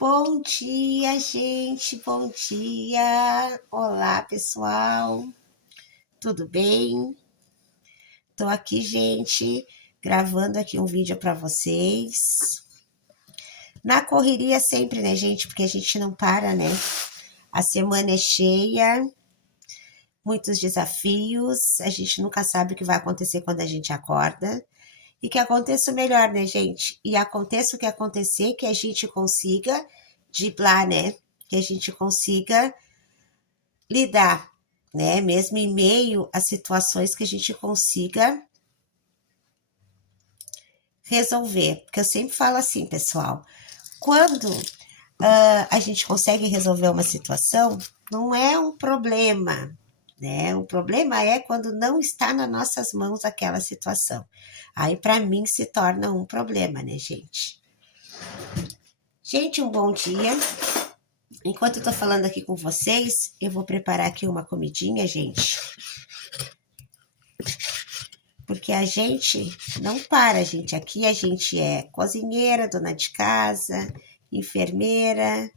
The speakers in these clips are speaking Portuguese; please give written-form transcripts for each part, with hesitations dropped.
Bom dia, gente, bom dia. Olá, pessoal, tudo bem? Tô aqui, gente, gravando aqui um vídeo para vocês. Na correria sempre, né, gente? Porque a gente não para, né? A semana é cheia, muitos desafios, a gente nunca sabe o que vai acontecer quando a gente acorda. E que aconteça o melhor, né, gente? E aconteça o que acontecer, que a gente consiga driblar, né? Que a gente consiga lidar, né? Mesmo em meio a situações que a gente consiga resolver. Porque eu sempre falo assim, pessoal, quando a gente consegue resolver uma situação, não é um problema, né? O problema é quando não está nas nossas mãos aquela situação. Aí, para mim, se torna um problema, né, gente? Gente, um bom dia. Enquanto eu tô falando aqui com vocês, eu vou preparar aqui uma comidinha, gente. Porque a gente não para, gente. Aqui a gente é cozinheira, dona de casa, enfermeira.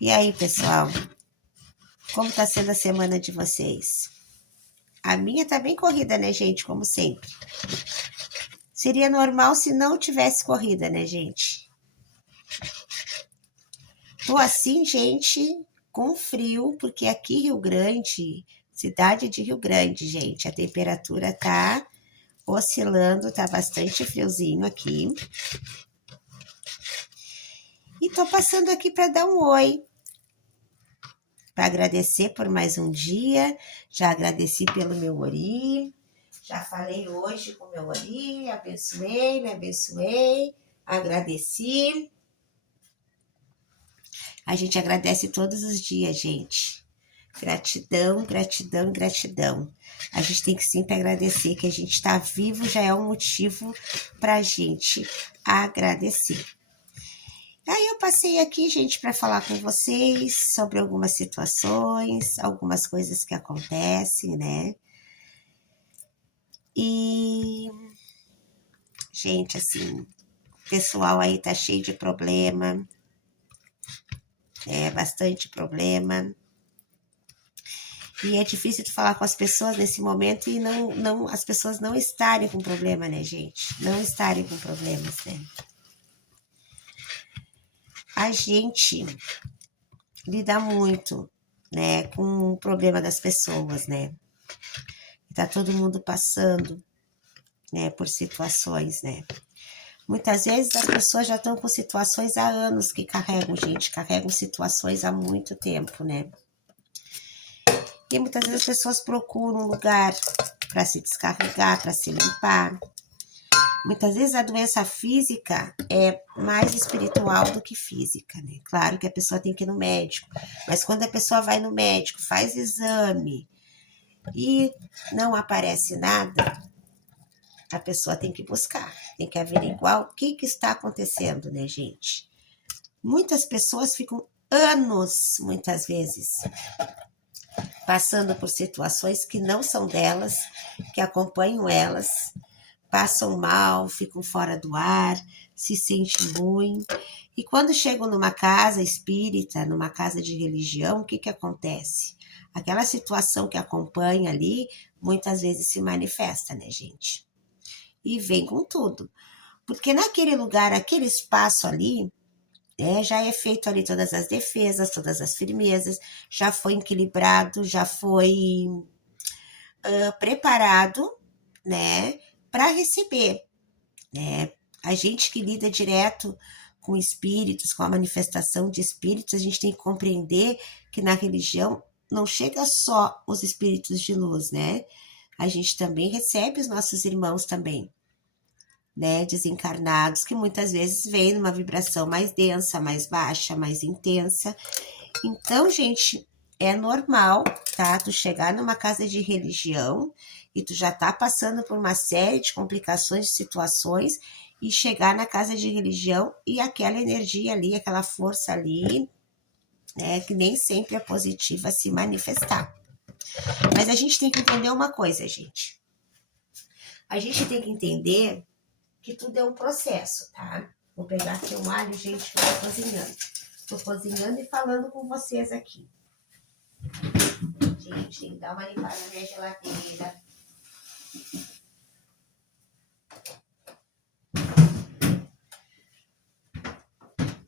E aí, pessoal? Como tá sendo a semana de vocês? A minha tá bem corrida, né, gente? Como sempre. Seria normal se não tivesse corrida, né, gente? Tô assim, gente, com frio, porque aqui Rio Grande, cidade de Rio Grande, gente, a temperatura tá oscilando, tá bastante friozinho aqui. E tô passando aqui para dar um oi, para agradecer por mais um dia. Já agradeci pelo meu ori, já falei hoje com o meu ori, abençoei, me abençoei, agradeci. A gente agradece todos os dias, gente. Gratidão, gratidão, gratidão. A gente tem que sempre agradecer, que a gente está vivo já é um motivo para a gente agradecer. Aí eu passei aqui, gente, para falar com vocês sobre algumas situações, algumas coisas que acontecem, né? E, gente, assim, o pessoal aí tá cheio de problema, bastante problema. E é difícil de falar com as pessoas nesse momento e as pessoas não estarem com problema, né, gente? Não estarem com problemas, né? A gente lida muito, né, com o problema das pessoas, né? Tá todo mundo passando, né, por situações, né? Muitas vezes as pessoas já estão com situações há anos que carregam situações há muito tempo, né? E muitas vezes as pessoas procuram um lugar para se descarregar, para se limpar. Muitas vezes a doença física é mais espiritual do que física, né? Claro que a pessoa tem que ir no médico, mas quando a pessoa vai no médico, faz exame e não aparece nada, a pessoa tem que buscar, tem que averiguar o que está acontecendo, né, gente? Muitas pessoas ficam anos, muitas vezes, passando por situações que não são delas, que acompanham elas, passam mal, ficam fora do ar, se sentem ruim. E quando chegam numa casa espírita, numa casa de religião, o que acontece? Aquela situação que acompanha ali, muitas vezes se manifesta, né, gente? E vem com tudo. Porque naquele lugar, aquele espaço ali, já é feito ali todas as defesas, todas as firmezas, já foi equilibrado, já foi preparado, né, para receber, né? A gente que lida direto com espíritos, com a manifestação de espíritos, a gente tem que compreender que na religião não chega só os espíritos de luz, né? A gente também recebe os nossos irmãos também, né, desencarnados, que muitas vezes vêm numa vibração mais densa, mais baixa, mais intensa. Então, gente, é normal, tá? Tu chegar numa casa de religião e tu já tá passando por uma série de complicações, de situações, e chegar na casa de religião e aquela energia ali, aquela força ali, né, que nem sempre é positiva, se manifestar. Mas a gente tem que entender uma coisa, gente. A gente tem que entender que tudo é um processo, tá? Vou pegar aqui um alho, gente, que eu tô cozinhando. Tô cozinhando e falando com vocês aqui. Gente, dá uma limpada na minha geladeira.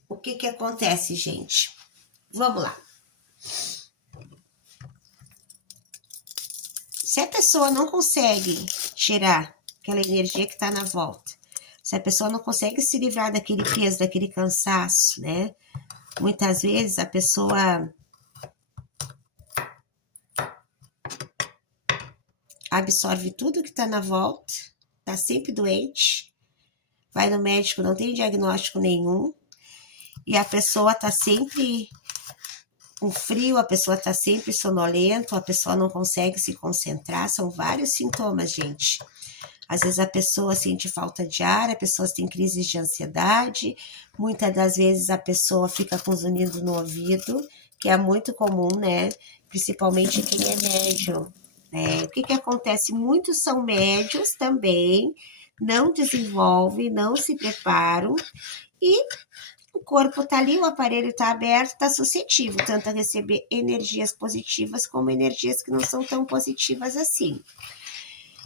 O que que acontece, gente? Vamos lá. Se a pessoa não consegue tirar aquela energia que está na volta, se a pessoa não consegue se livrar daquele peso, daquele cansaço, né? Muitas vezes a pessoa absorve tudo que está na volta, está sempre doente, vai no médico, não tem diagnóstico nenhum, e a pessoa está sempre com frio, a pessoa está sempre sonolenta, a pessoa não consegue se concentrar, são vários sintomas, gente. Às vezes a pessoa sente falta de ar, a pessoa tem crises de ansiedade, muitas das vezes a pessoa fica com zunido no ouvido, que é muito comum, né? Principalmente quem é médium. O que que acontece? Muitos são médios também, não desenvolvem, não se preparam e o corpo tá ali, o aparelho tá aberto, tá suscetível tanto a receber energias positivas como energias que não são tão positivas assim.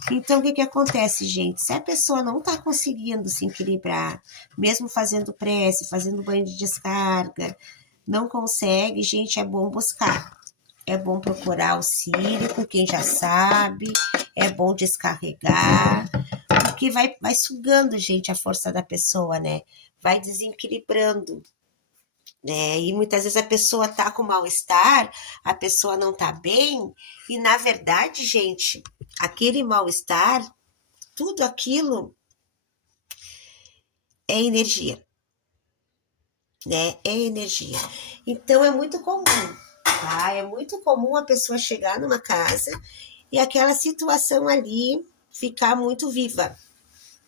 Então, o que que acontece, gente? Se a pessoa não tá conseguindo se equilibrar, mesmo fazendo prece, fazendo banho de descarga, não consegue, gente, é bom buscar. É bom procurar auxílio com quem já sabe, é bom descarregar, porque vai sugando, gente, a força da pessoa, né? Vai desequilibrando, né? E muitas vezes a pessoa tá com mal-estar, a pessoa não tá bem, e na verdade, gente, aquele mal-estar, tudo aquilo é energia, né? É energia. Então é muito comum, tá? É muito comum a pessoa chegar numa casa e aquela situação ali ficar muito viva,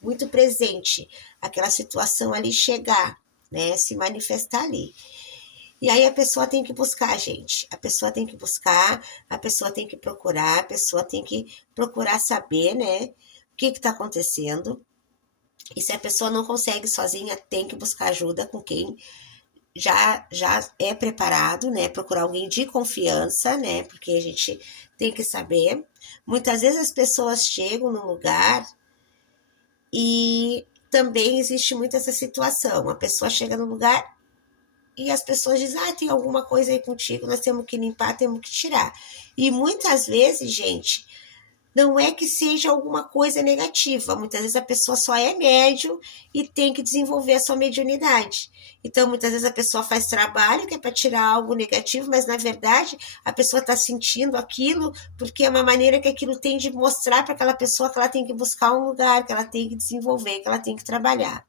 muito presente, aquela situação ali chegar, né? Se manifestar ali. E aí a pessoa tem que buscar, gente. A pessoa tem que buscar, a pessoa tem que procurar, a pessoa tem que procurar saber, né? O que está acontecendo. E se a pessoa não consegue sozinha, tem que buscar ajuda com quem já é preparado, né? Procurar alguém de confiança, né? Porque a gente tem que saber. Muitas vezes as pessoas chegam num lugar e também existe muito essa situação. A pessoa chega no lugar e as pessoas dizem, tem alguma coisa aí contigo, nós temos que limpar, temos que tirar. E muitas vezes, gente, não é que seja alguma coisa negativa. Muitas vezes a pessoa só é médium e tem que desenvolver a sua mediunidade. Então, muitas vezes a pessoa faz trabalho que é para tirar algo negativo, mas na verdade a pessoa está sentindo aquilo porque é uma maneira que aquilo tem de mostrar para aquela pessoa que ela tem que buscar um lugar, que ela tem que desenvolver, que ela tem que trabalhar.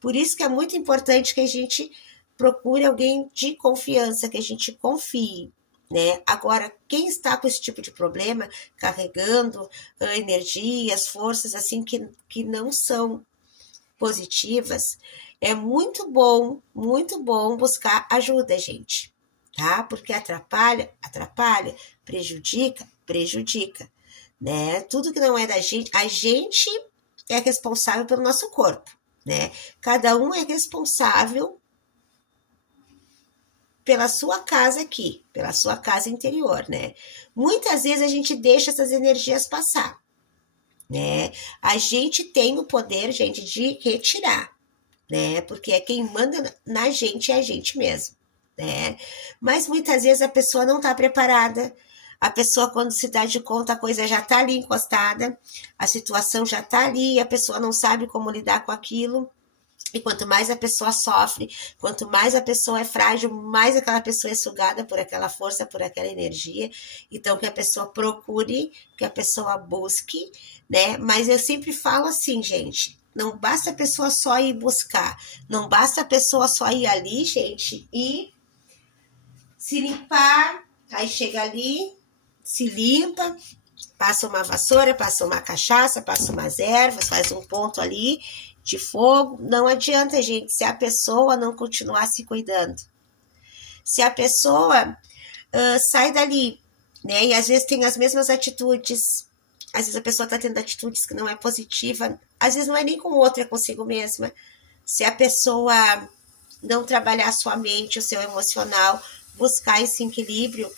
Por isso que é muito importante que a gente procure alguém de confiança, que a gente confie. Né? Agora, quem está com esse tipo de problema, carregando energias, forças assim que não são positivas, é muito bom buscar ajuda, gente, tá? Porque atrapalha, prejudica, né? Tudo que não é da gente, a gente é responsável pelo nosso corpo, né? Cada um é responsável pela sua casa aqui, pela sua casa interior, né? Muitas vezes a gente deixa essas energias passar, né? A gente tem o poder, gente, de retirar, né? Porque é quem manda na gente é a gente mesmo, né? Mas muitas vezes a pessoa não tá preparada. A pessoa, quando se dá de conta, a coisa já tá ali encostada, a situação já tá ali, a pessoa não sabe como lidar com aquilo. E quanto mais a pessoa sofre, quanto mais a pessoa é frágil, mais aquela pessoa é sugada por aquela força, por aquela energia. Então, que a pessoa procure, que a pessoa busque, né? Mas eu sempre falo assim, gente, não basta a pessoa só ir buscar, não basta a pessoa só ir ali, gente, e se limpar, aí chega ali, se limpa, passa uma vassoura, passa uma cachaça, passa umas ervas, faz um ponto ali de fogo. Não adianta, gente, se a pessoa não continuar se cuidando. Se a pessoa sai dali, né, e às vezes tem as mesmas atitudes, Às vezes a pessoa está tendo atitudes que não é positiva, às vezes não é nem com o outro, é consigo mesma. Se a pessoa não trabalhar a sua mente, o seu emocional, buscar esse equilíbrio,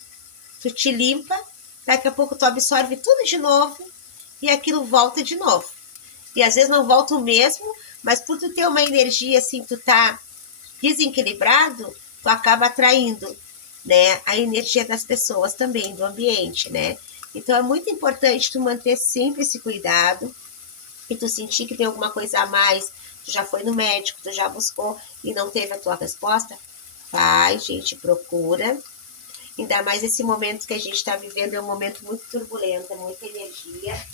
tu te limpa, daqui a pouco tu absorve tudo de novo e aquilo volta de novo. E às vezes não volta o mesmo, mas por tu ter uma energia assim, tu tá desequilibrado, tu acaba atraindo, né, a energia das pessoas também, do ambiente, né? Então é muito importante tu manter sempre esse cuidado e tu sentir que tem alguma coisa a mais, tu já foi no médico, tu já buscou e não teve a tua resposta, vai, gente, procura. Ainda mais esse momento que a gente está vivendo é um momento muito turbulento, muita energia.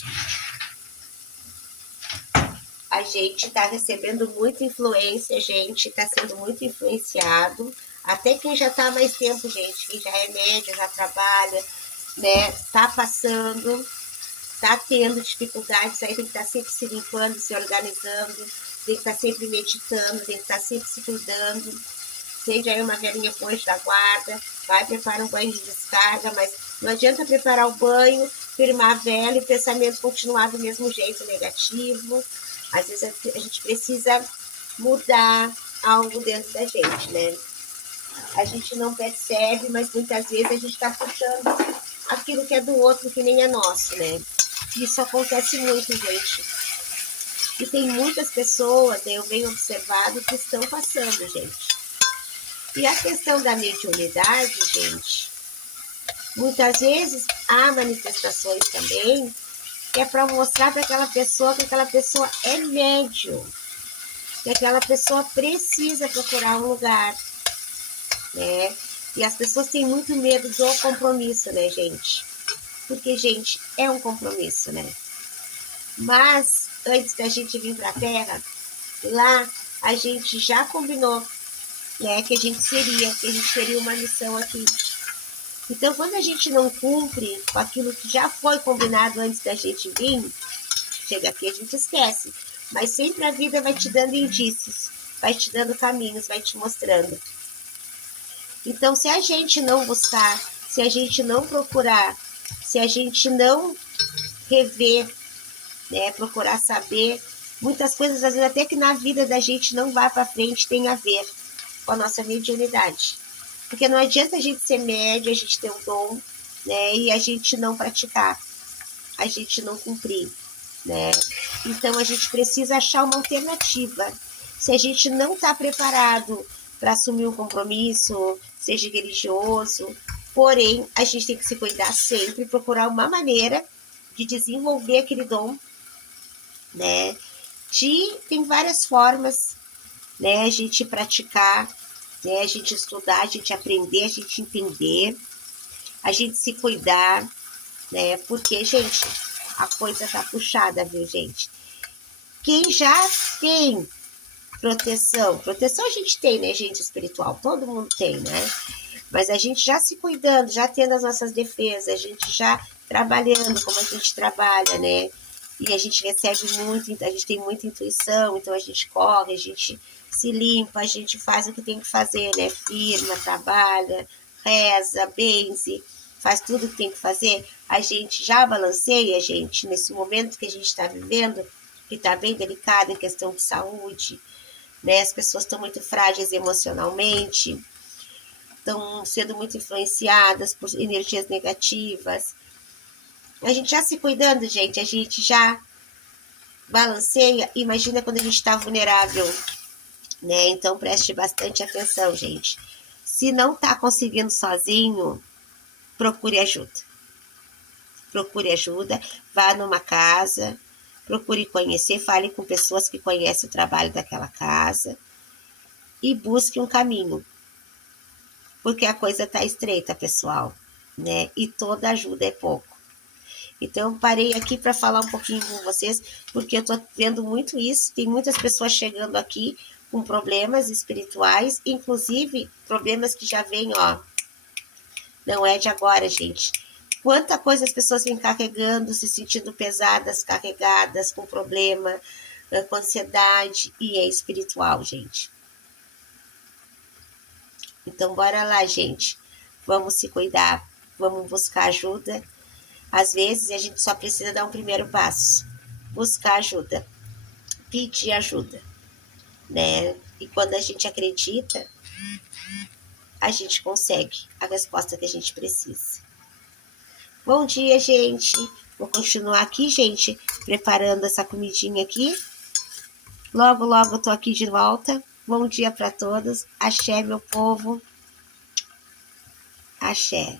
A gente está recebendo muita influência, a gente está sendo muito influenciado. Até quem já está há mais tempo, gente, quem já é médio, já trabalha, né, está passando, está tendo dificuldades, aí tem que estar sempre se limpando, se organizando, tem que estar sempre meditando, tem que estar sempre se cuidando. Acende aí uma velhinha com anjo da guarda, vai preparar um banho de descarga, mas não adianta preparar o banho, firmar a vela e o pensamento continuar do mesmo jeito negativo. Às vezes a gente precisa mudar algo dentro da gente, né? A gente não percebe, mas muitas vezes a gente está puxando aquilo que é do outro, que nem é nosso, né? Isso acontece muito, gente. E tem muitas pessoas, né, eu venho observado, que estão passando, gente. E a questão da mediunidade, gente, muitas vezes há manifestações também que é para mostrar para aquela pessoa que aquela pessoa é médium, que aquela pessoa precisa procurar um lugar, né? E as pessoas têm muito medo do compromisso, né, gente? Porque, gente, é um compromisso, né? Mas, antes da gente vir para a Terra, lá a gente já combinou, né, que a gente teria uma missão aqui. Então, quando a gente não cumpre com aquilo que já foi combinado antes da gente vir, chega aqui a gente esquece. Mas sempre a vida vai te dando indícios, vai te dando caminhos, vai te mostrando. Então, se a gente não buscar, se a gente não procurar, se a gente não rever, né, procurar saber, muitas coisas, às vezes até que na vida da gente não vai para frente, tem a ver com a nossa mediunidade. Porque não adianta a gente ser médio, a gente ter um dom, né, e a gente não praticar, a gente não cumprir, né? Então a gente precisa achar uma alternativa. Se a gente não está preparado para assumir um compromisso, seja religioso, porém a gente tem que se cuidar sempre, procurar uma maneira de desenvolver aquele dom, né? Tem várias formas, né? A gente praticar, né? A gente estudar, a gente aprender, a gente entender, a gente se cuidar, né? Porque, gente, a coisa tá puxada, viu, gente? Quem já tem proteção a gente tem, né, gente, espiritual, todo mundo tem, né? Mas a gente já se cuidando, já tendo as nossas defesas, a gente já trabalhando como a gente trabalha, né? E a gente recebe muito, a gente tem muita intuição, então a gente corre, a gente se limpa, a gente faz o que tem que fazer, né? Firma, trabalha, reza, benze, faz tudo o que tem que fazer. A gente já balanceia, gente, nesse momento que a gente está vivendo, que está bem delicado em questão de saúde, né? As pessoas estão muito frágeis emocionalmente, estão sendo muito influenciadas por energias negativas. A gente já se cuidando, gente, a gente já balanceia. Imagina quando a gente está vulnerável, né? Então preste bastante atenção, gente. Se não está conseguindo sozinho, procure ajuda. Procure ajuda, vá numa casa, procure conhecer, fale com pessoas que conhecem o trabalho daquela casa e busque um caminho. Porque a coisa está estreita, pessoal, né? E toda ajuda é pouco. Então, eu parei aqui para falar um pouquinho com vocês, porque eu estou vendo muito isso. Tem muitas pessoas chegando aqui com problemas espirituais, inclusive problemas que já vêm, ó. Não é de agora, gente. Quanta coisa as pessoas vêm carregando, se sentindo pesadas, carregadas, com problema, com ansiedade, e é espiritual, gente. Então, bora lá, gente. Vamos se cuidar, vamos buscar ajuda, Às vezes, a gente só precisa dar um primeiro passo, buscar ajuda, pedir ajuda, né? E quando a gente acredita, a gente consegue a resposta que a gente precisa. Bom dia, gente. Vou continuar aqui, gente, preparando essa comidinha aqui. Logo, logo eu tô aqui de volta. Bom dia para todos. Axé, meu povo. Axé.